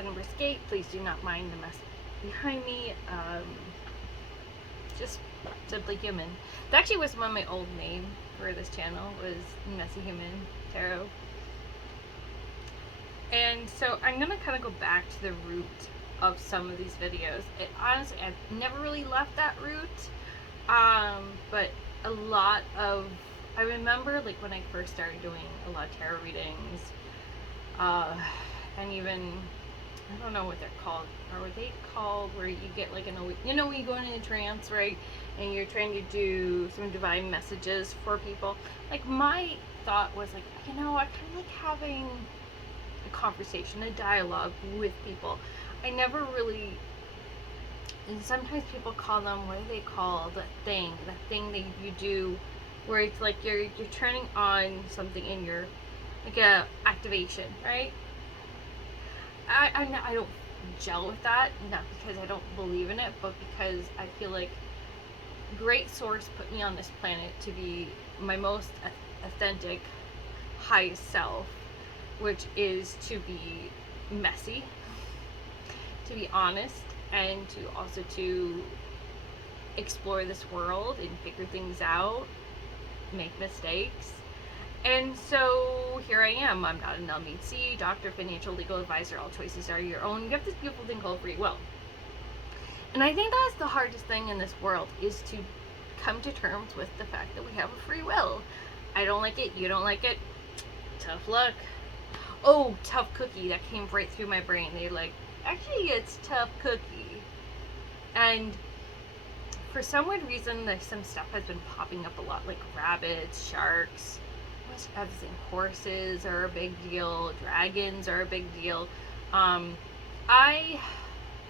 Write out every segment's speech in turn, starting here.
Tenebris gate. Please do not mind the mess behind me. Just simply human. That actually was my old name for this channel, was Messy Human Tarot. And so I'm gonna kind of go back to the root of some of these videos. Honestly, I've never really left that root, but a lot of, I remember like when I first started doing a lot of tarot readings, and even, I don't know what they're called. Are they called where you get like when you go into a trance, right? And you're trying to do some divine messages for people. Like, my thought was like, I kind of like having a conversation, a dialogue with people. I never really, and sometimes people call them, what do they call the thing that you do where it's like you're turning on something in your, like a activation, right? I don't gel with that, not because I don't believe in it, but because I feel like Great Source put me on this planet to be my most authentic, highest self, which is to be messy, to be honest, and to also to explore this world and figure things out, make mistakes. And so here I am. I'm not an LMC, doctor, financial, legal advisor. All choices are your own. You have this beautiful thing called free will. And I think that's the hardest thing in this world, is to come to terms with the fact that we have a free will. I don't like it. You don't like it. Tough luck. Oh, tough cookie. That came right through my brain. They're like, actually, it's tough cookie. And for some weird reason, some stuff has been popping up a lot, like rabbits, sharks, everything. Horses are a big deal. Dragons are a big deal. I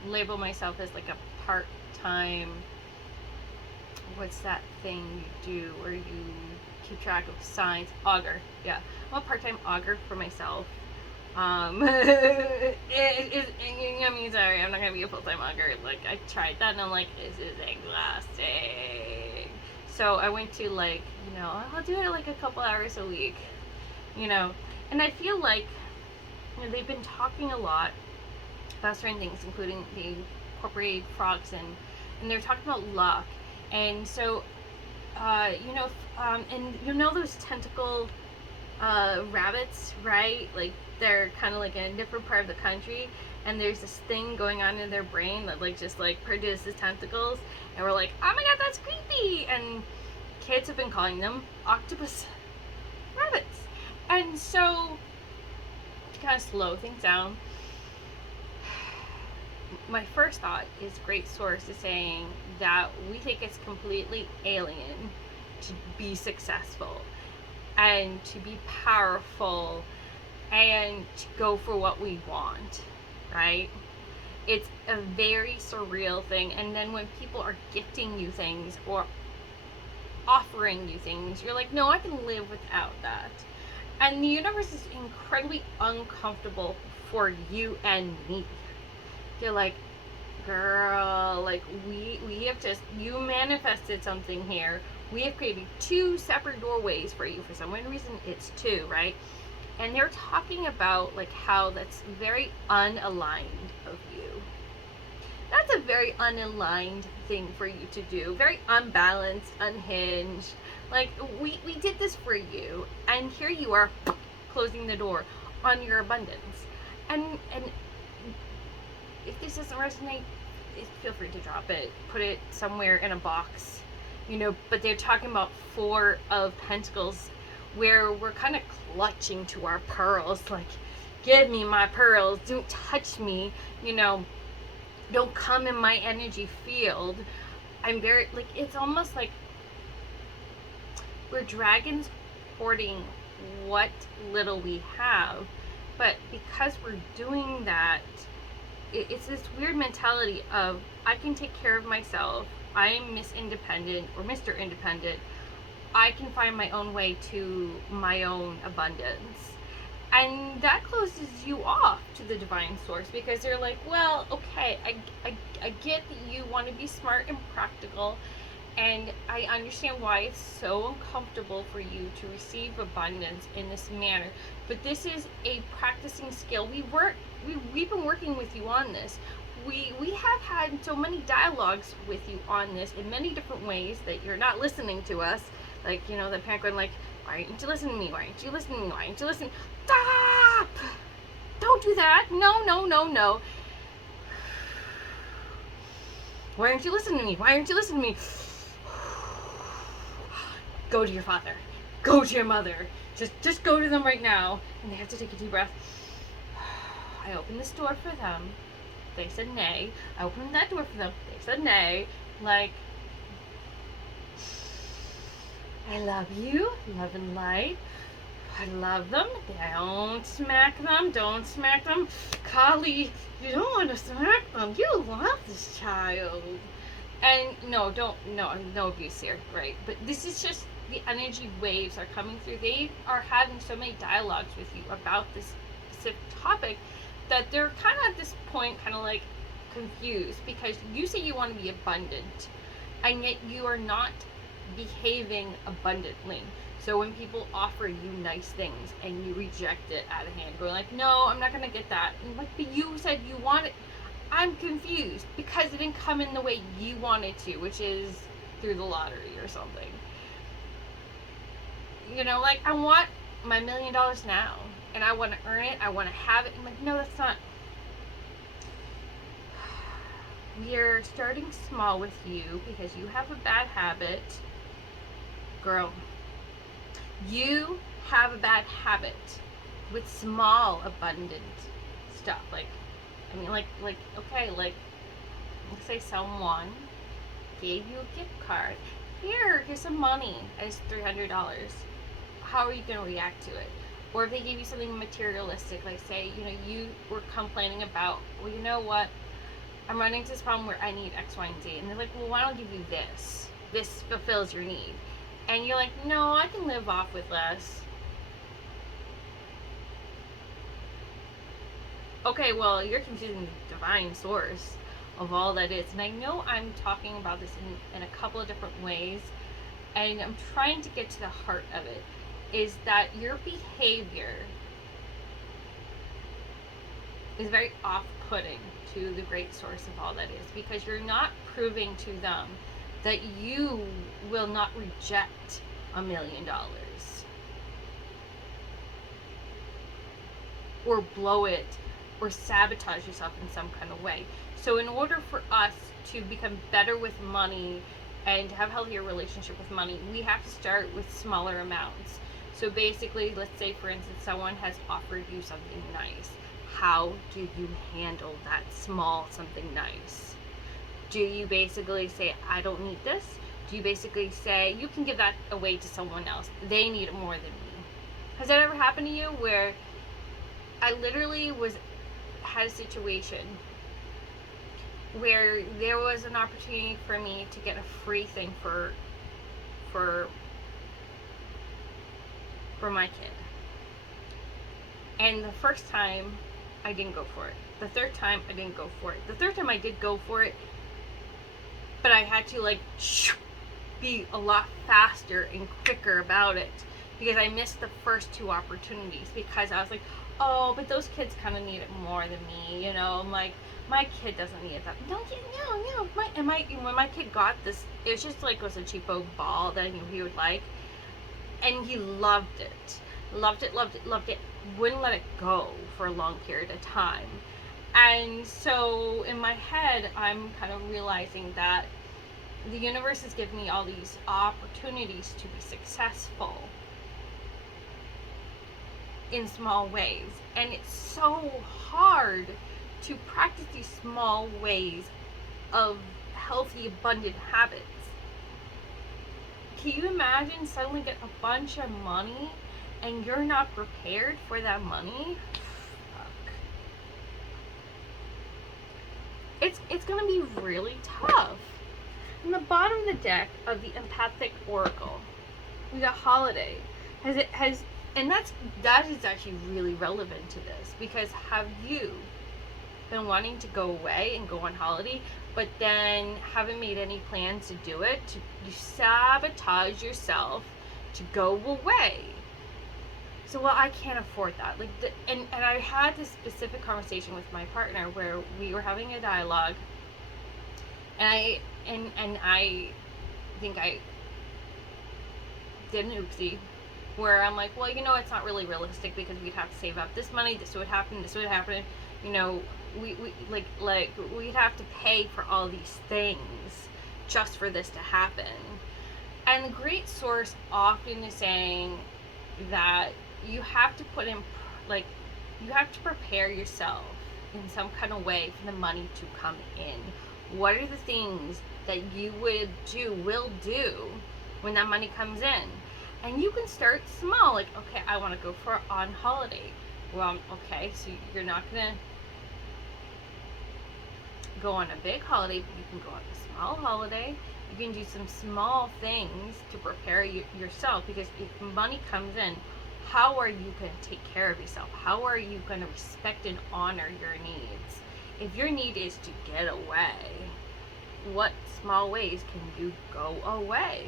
label myself as like a part-time, what's that thing you do where you keep track of signs? Augur. Yeah, I'm a part-time augur for myself. I mean, sorry, I'm not gonna be a full-time augur. Like, I tried that and I'm like, this is exhausting. So I went to, like, I'll do it like a couple hours a week, and I feel like, they've been talking a lot about certain things, including the incorporated frogs, and they're talking about luck. And so, and those tentacle rabbits, right? Like, they're kind of like in a different part of the country, and there's this thing going on in their brain that like just like produces tentacles, and we're like, oh my god, that's creepy. And kids have been calling them octopus rabbits. And so, to kind of slow things down, my first thought is Great Source is saying that we think it's completely alien to be successful and to be powerful and to go for what we want, right? It's a very surreal thing. And then when people are gifting you things or offering you things, you're like, no, I can live without that. And the universe is incredibly uncomfortable for you and me. You're like, girl, like, we have just, you manifested something here. We have created two separate doorways for you. For some reason, it's two, right? And they're talking about, like, how that's very unaligned of you. That's a very unaligned thing for you to do. Very unbalanced, unhinged. Like, we did this for you, and here you are closing the door on your abundance. And if this doesn't resonate, feel free to drop it. Put it somewhere in a box. But they're talking about Four of Pentacles, where we're kind of clutching to our pearls. Like, give me my pearls. Don't touch me. Don't come in my energy field. I'm very, like, it's almost like we're dragons hoarding what little we have. But because we're doing that, it's this weird mentality of, I can take care of myself. I am Miss Independent or Mr. Independent. I can find my own way to my own abundance. And that closes you off to the divine source, because they're like, well, okay, I get that you want to be smart and practical And I understand why it's so uncomfortable for you to receive abundance in this manner. But this is a practicing skill. We've been working with you on this. We have had so many dialogues with you on this in many different ways that you're not listening to us. Like, you know, the parent going like, why aren't you listening to me? Why aren't you listening to me? Why aren't you listening? Stop! Don't do that. No, no, no, no. Why aren't you listening to me? Why aren't you listening to me? Go to your father. Go to your mother. Just go to them right now. And they have to take a deep breath. I opened this door for them. They said nay. I opened that door for them. They said nay. Like, I love you. Love and light. I love them. Don't smack them. Don't smack them. Kali, you don't want to smack them. You love this child. And no abuse here, right? But this is just the energy waves are coming through. They are having so many dialogues with you about this specific topic that they're kind of at this point kind of like confused, because you say you want to be abundant and yet you are not behaving abundantly. So when people offer you nice things and you reject it out of hand, going like, no, I'm not going to get that. And like, but you said you want it. I'm confused because it didn't come in the way you wanted to, which is through the lottery or something. You know, like, I want my $1 million now and I want to earn it. I want to have it. I'm like, no, that's not. We're starting small with you because you have a bad habit. Girl, you have a bad habit with small, abundant stuff. Like, okay, like, let's say someone gave you a gift card. Here's some money. It's $300. How are you going to react to it? Or if they gave you something materialistic, like say, you know, you were complaining about, well, you know what? I'm running into this problem where I need X, Y, and Z. And they're like, well, why don't I give you this? This fulfills your need. And you're like, no, I can live off with less. Okay, well, you're confusing the divine source of all that is. And I know I'm talking about this in a couple of different ways, and I'm trying to get to the heart of it, is that your behavior is very off-putting to the great source of all that is, because you're not proving to them that you will not reject $1 million or blow it or sabotage yourself in some kind of way. So in order for us to become better with money and to have a healthier relationship with money, we have to start with smaller amounts. So basically, let's say for instance someone has offered you something nice. How do you handle that small something nice? Do you basically say, I don't need this? Do you basically say, you can give that away to someone else? They need it more than me. Has that ever happened to you where I literally had a situation where there was an opportunity for me to get a free thing for my kid. And the first time I didn't go for it. The third time I didn't go for it. The third time I did go for it, but I had to like be a lot faster and quicker about it because I missed the first two opportunities, because I was like, oh, but those kids kind of need it more than me, you know. I'm like, my kid doesn't need it that. No. When my kid got this, it was just like it was a cheapo ball that I knew he would like, and he loved it. Loved it. Wouldn't let it go for a long period of time. And so in my head, I'm kind of realizing that the universe has given me all these opportunities to be successful in small ways. And it's so hard to practice these small ways of healthy, abundant habits. Can you imagine suddenly get a bunch of money and you're not prepared for that money? Fuck. It's gonna be really tough. In the bottom of the deck of the empathic oracle, we got holiday. And that is actually really relevant to this, because have you been wanting to go away and go on holiday, but then haven't made any plans to do it. You sabotage yourself to go away. So, well, I can't afford that. Like, and I had this specific conversation with my partner where we were having a dialogue, and I think I did an oopsie, where I'm like, well, it's not really realistic because we'd have to save up this money. This would happen. We we'd have to pay for all these things just for this to happen. And the great source often is saying that you have to put in, you have to prepare yourself in some kind of way for the money to come in. What are the things that you will do when that money comes in? And you can start small, like, okay, I want to go on holiday. Well, okay, so you're not gonna go on a big holiday, but you can go on a small holiday. You can do some small things to prepare yourself, because if money comes in, how are you going to take care of yourself? How are you going to respect and honor your needs? If your need is to get away, what small ways can you go away?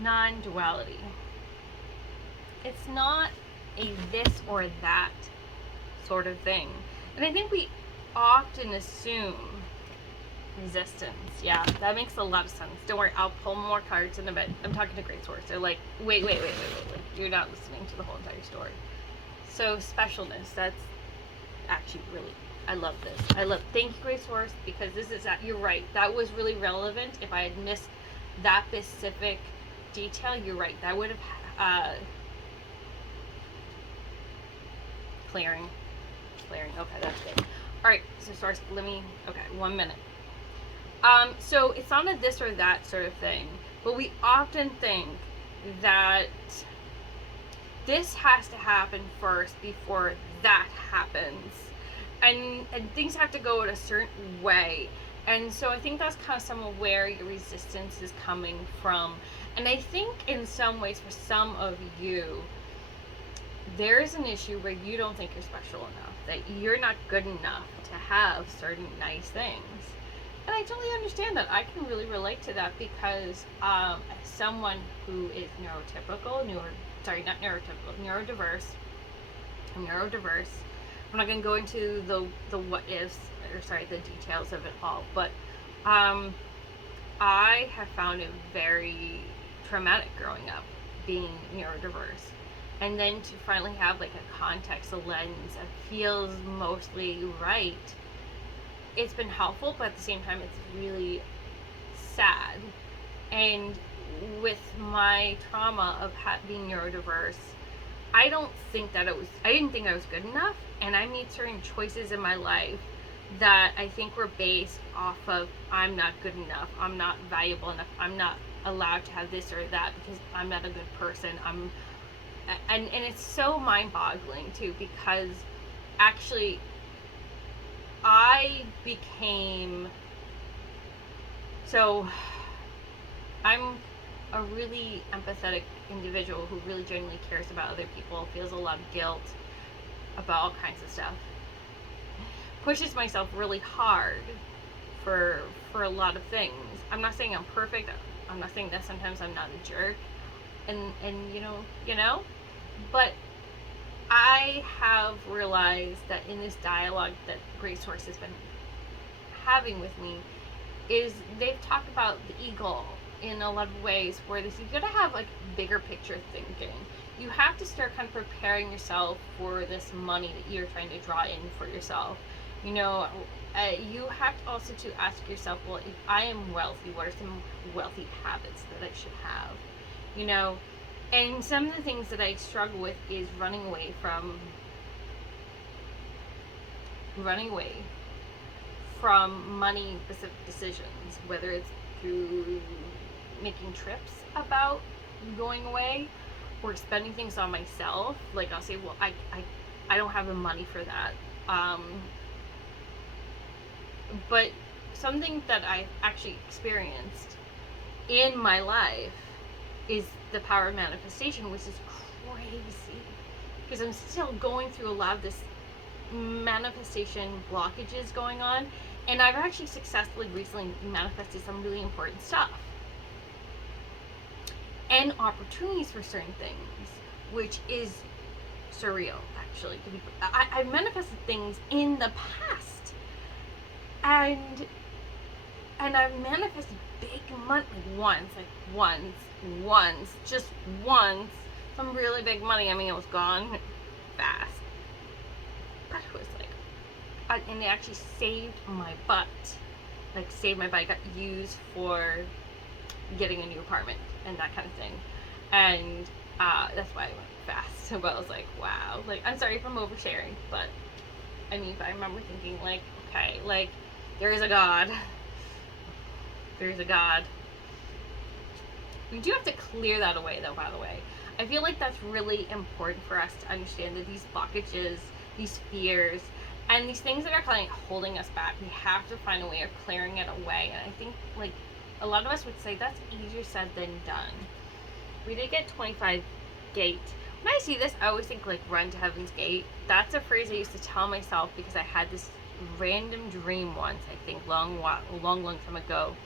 Non-duality. It's not a this or that sort of thing. And I think we often assume resistance. Yeah, that makes a lot of sense. Don't worry, I'll pull more cards in a bit. I'm talking to great source. They're like, wait. You're not listening to the whole entire story. So specialness, that's actually really, I love this. Thank you, great source, because you're right. That was really relevant. If I had missed that specific detail, you're right. That would have, clearing. Okay, that's good. All right, so source, okay, 1 minute. So it's not a this or that sort of thing, but we often think that this has to happen first before that happens, and things have to go in a certain way. And so I think that's kind of some of where your resistance is coming from. And I think in some ways, for some of you, there is an issue where you don't think you're special enough, that you're not good enough to have certain nice things. And I totally understand that. I can really relate to that, because as someone who is neurodiverse. I'm neurodiverse. I'm not going to go into the what ifs, the details of it all, but I have found it very traumatic growing up being neurodiverse. And then to finally have like a context, a lens that feels mostly right, it's been helpful, but at the same time it's really sad. And with my trauma of being neurodiverse, I didn't think I was good enough, and I made certain choices in my life that I think were based off of I'm not good enough, I'm not valuable enough, I'm not allowed to have this or that because I'm not a good person. And it's so mind-boggling too, because actually I'm a really empathetic individual who really genuinely cares about other people, feels a lot of guilt about all kinds of stuff, pushes myself really hard for a lot of things. I'm not saying I'm perfect. I'm not saying that sometimes I'm not a jerk, and you know, but I have realized that in this dialogue that Great Source has been having with me, is they've talked about the eagle in a lot of ways, where you gotta have like bigger picture thinking. You have to start kind of preparing yourself for this money that you're trying to draw in for yourself. You have to also to ask yourself, well, if I am wealthy, what are some wealthy habits that I should have? And some of the things that I struggle with is running away from money specific decisions, whether it's through making trips about going away or spending things on myself. Like I'll say, well, I don't have the money for that. But something that I've actually experienced in my life is the power of manifestation, which is crazy because I'm still going through a lot of this manifestation blockages going on, and I've actually successfully recently manifested some really important stuff and opportunities for certain things, which is surreal actually. I've manifested things in the past, and I've manifested big money once, just once, some really big money. I mean, it was gone fast, but it was like, and it actually saved my butt. Like, saved my butt. I got used for getting a new apartment and that kind of thing, and that's why I went fast. But I was like, wow. Like, I'm sorry if I'm oversharing, but I mean, but I remember thinking, like, okay, like, there is a God. There is a God. We do have to clear that away, though, by the way. I feel like that's really important for us to understand, that these blockages, these fears, and these things that are kind of holding us back, we have to find a way of clearing it away. And I think, like, a lot of us would say that's easier said than done. We did get 25 gate. When I see this, I always think, like, run to heaven's gate. That's a phrase I used to tell myself because I had this random dream once, I think, long time ago.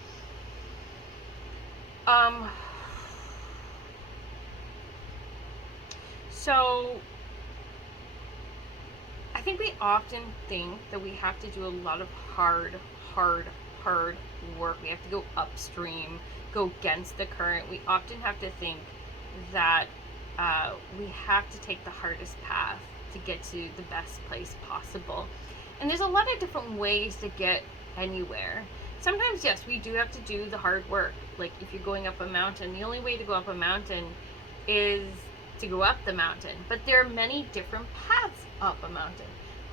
So I think we often think that we have to do a lot of hard work. We have to go upstream, go against the current. We often have to think that we have to take the hardest path to get to the best place possible. And there's a lot of different ways to get anywhere. Sometimes, yes, we do have to do the hard work. Like, if you're going up a mountain, the only way to go up a mountain is to go up the mountain. But there are many different paths up a mountain.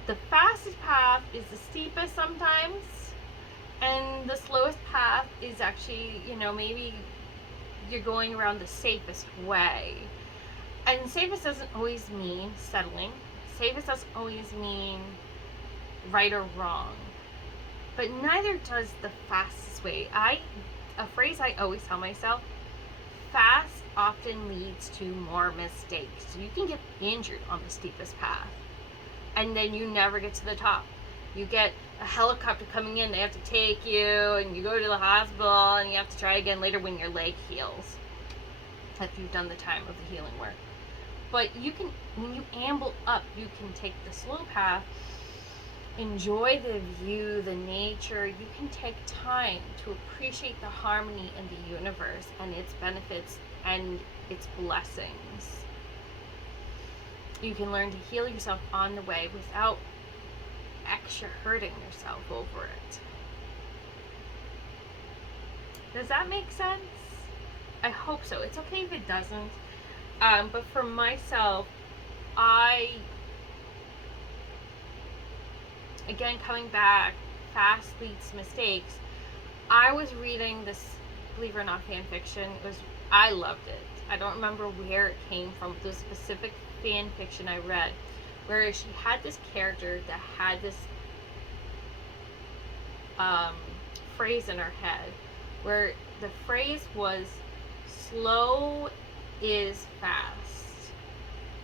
The fastest path is the steepest sometimes, and the slowest path is actually, maybe you're going around the safest way. And safest doesn't always mean settling. Safest doesn't always mean right or wrong. But neither does the fastest way. A phrase I always tell myself, fast often leads to more mistakes. So you can get injured on the steepest path, and then you never get to the top. You get a helicopter coming in, they have to take you, and you go to the hospital, and you have to try again later when your leg heals, if you've done the time of the healing work. But you can, when you amble up, you can take the slow path, enjoy the view, the nature. You can take time to appreciate the harmony in the universe and its benefits and its blessings. You can learn to heal yourself on the way without extra hurting yourself over it. Does that make sense? I hope so. It's okay if it doesn't. But for myself, again, coming back, fast leads to mistakes. I was reading this, believe it or not, fan fiction. I loved it. I don't remember where it came from. The specific fan fiction I read, where she had this character that had this phrase in her head, where the phrase was, slow is fast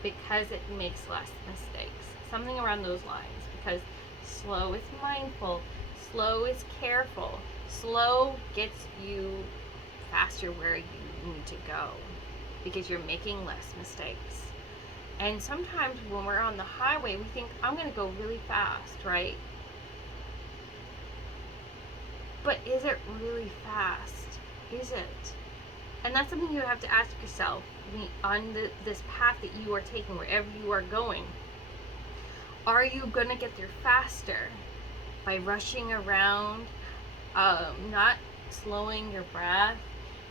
because it makes less mistakes. Something around those lines. Because slow is mindful, slow is careful, slow gets you faster where you need to go because you're making less mistakes. And sometimes when we're on the highway, we think, I'm going to go really fast, right? But is it really fast? Is it? And that's something you have to ask yourself on this path that you are taking, wherever you are going. Are you going to get there faster by rushing around, not slowing your breath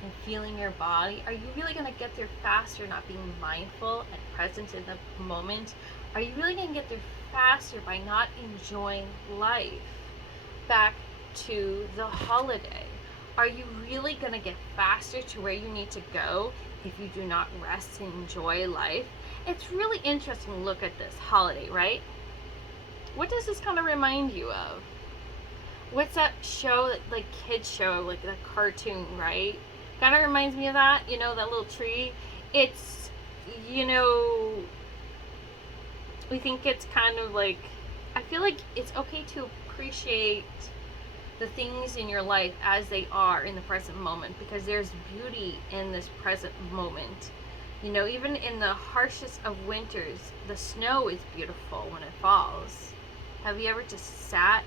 and feeling your body? Are you really going to get there faster not being mindful and present in the moment? Are you really going to get there faster by not enjoying life? Back to the holiday. Are you really going to get faster to where you need to go if you do not rest and enjoy life? It's really interesting to look at this holiday, right? What does this kind of remind you of? What's that show, like kids show, like the cartoon, right? Kind of reminds me of that, you know, that little tree. It's, you know, we think it's kind of like, I feel like it's okay to appreciate the things in your life as they are in the present moment, because there's beauty in this present moment. You know, even in the harshest of winters, the snow is beautiful when it falls. Have you ever just sat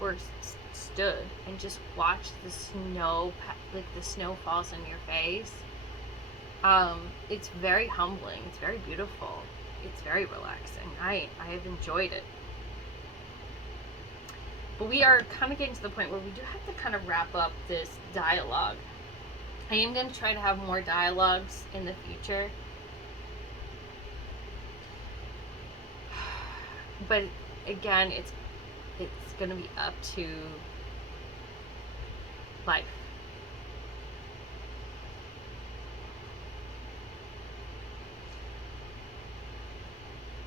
or stood and just watched the snow, like the snow falls on your face? It's very humbling. It's very beautiful. It's very relaxing. I have enjoyed it. But we are kind of getting to the point where we do have to kind of wrap up this dialogue. I am going to try to have more dialogues in the future. But again, it's going to be up to life.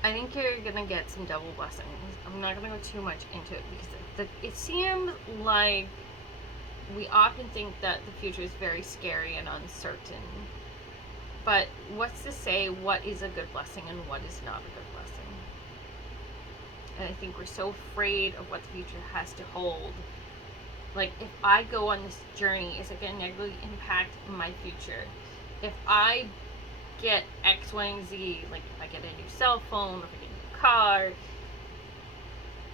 I think you're going to get some double blessings. I'm not going to go too much into it because it seems like we often think that the future is very scary and uncertain. But what's to say what is a good blessing and what is not a good blessing? And I think we're so afraid of what the future has to hold. Like, if I go on this journey, is it going to negatively impact my future? If I get X, Y, and Z, like if I get a new cell phone, if I get a new car,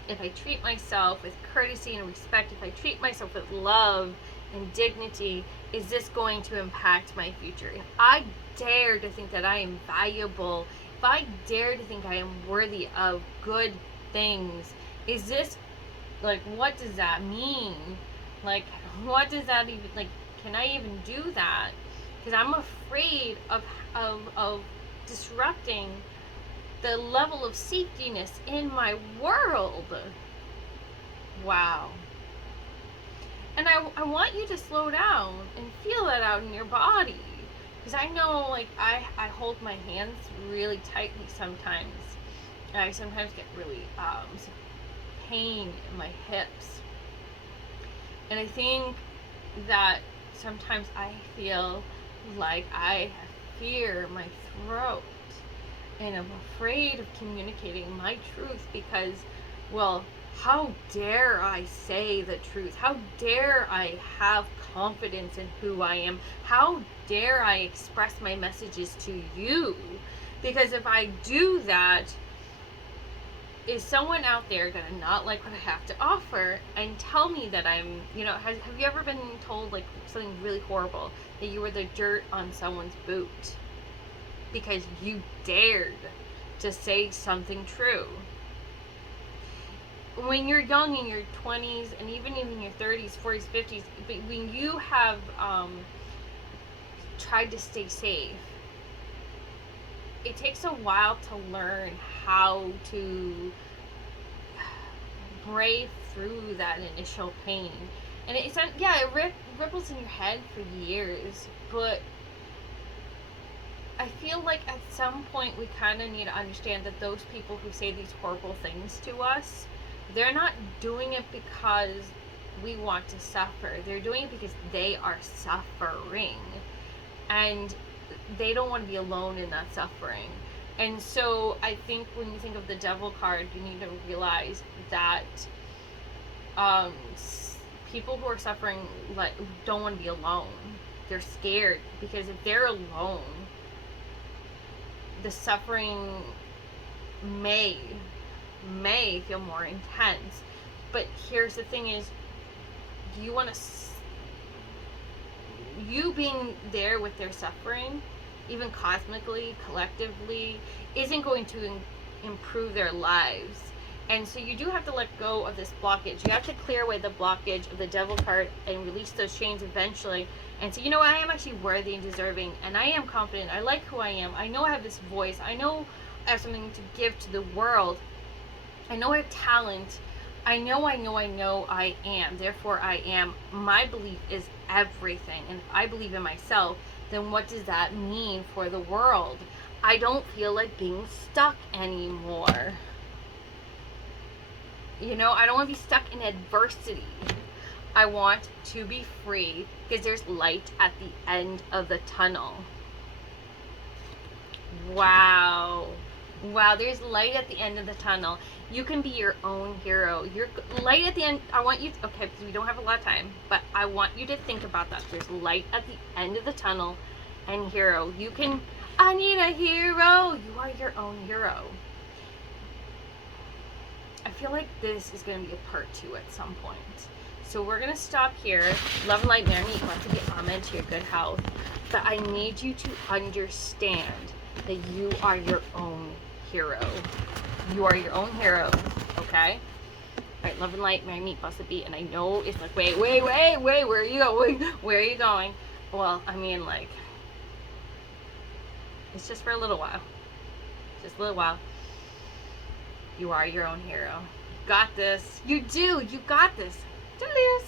if I treat myself with courtesy and respect, if I treat myself with love and dignity, is this going to impact my future? If I dare to think that I am valuable, if I dare to think I am worthy of good things, is this, like, what does that mean? Like, what does that even, like, can I even do that? Because I'm afraid of disrupting the level of safetyness in my world. Wow. And I want you to slow down and feel that out in your body. Because I know, like, I hold my hands really tightly sometimes. And I sometimes get really pain in my hips. And I think that sometimes I feel like I have fear in my throat. And I'm afraid of communicating my truth because, well, how dare I say the truth? How dare I have confidence in who I am? How dare I express my messages to you? Because if I do that, is someone out there going to not like what I have to offer and tell me that I'm, you know, have you ever been told, like, something really horrible, that you were the dirt on someone's boot because you dared to say something true? When you're young, in your 20s and even in your 30s, 40s, 50s, when you have tried to stay safe, it takes a while to learn how to brave through that initial pain. And it ripples in your head for years, but I feel like at some point we kind of need to understand that those people who say these horrible things to us, they're not doing it because we want to suffer. They're doing it because they are suffering. And they don't want to be alone in that suffering. And so I think when you think of the devil card, you need to realize that people who are suffering don't want to be alone. They're scared because if they're alone, the suffering may feel more intense. But here's the thing is, you being there with their suffering, even cosmically, collectively, isn't going to improve their lives. And so you do have to let go of this blockage. You have to clear away the blockage of the devil card and release those chains eventually. And so, you know, I am actually worthy and deserving, and I am confident. I like who I am. I know I have this voice. I know I have something to give to the world. I know I have talent. I know I am. Therefore, I am. My belief is everything. And if I believe in myself, then what does that mean for the world? I don't feel like being stuck anymore. You know, I don't want to be stuck in adversity. I want to be free because there's light at the end of the tunnel. Wow. Wow, there's light at the end of the tunnel. You can be your own hero. Your light at the end. I want you to, okay, because we don't have a lot of time, but I want you to think about that. There's light at the end of the tunnel, and hero. You can, I need a hero. You are your own hero. I feel like this is going to be a part 2 at some point. So we're going to stop here. Love and light, Mary, you want to get amen to your good health. But I need you to understand that you are your own hero. You are your own hero, okay? All right, love and light, Mary, meet, bust a beat. And I know it's like, wait, where are you going? Where are you going? Well, I mean, like, it's just for a little while. Just a little while. You are your own hero. You got this. You do. You got this. Toodaloo.